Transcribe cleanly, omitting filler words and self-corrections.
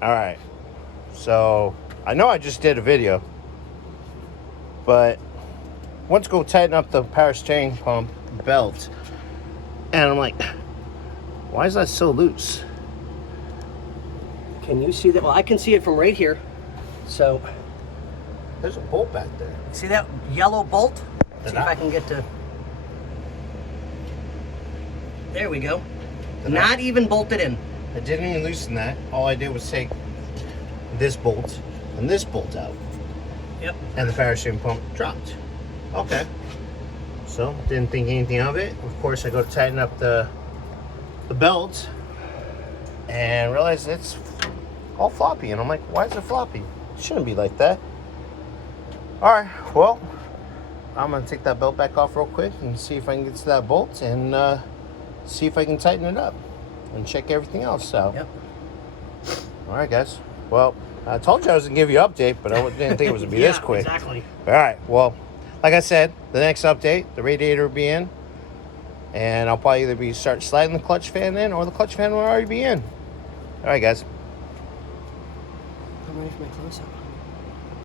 All right. So I know I just did a video, but went to go tighten up the power steering pump belt, and I'm like, why is that so loose? Can you see that? Well, I can see it from right here. So, There's a bolt back there. see that yellow bolt? See if I can get to... There we go. Not even bolted in. I didn't even loosen that. All I did was take this bolt and this bolt out. Yep. And the power steering pump dropped. Okay. So, didn't think anything of it. Of course, I go to tighten up the belt and realize it's all floppy. And I'm like, why is it floppy? It shouldn't be like that. All right, well, I'm gonna take that belt back off real quick and see if I can get to that bolt and see if I can tighten it up and check everything else out. Yep. All right, guys. Well, I told you I was gonna give you an update, but I didn't think it was gonna be this quick. Exactly. All right, well, like I said, the next update, the radiator will be in, and I'll probably either start sliding the clutch fan in, or the clutch fan will already be in. All right, guys. I'm ready for my close-up.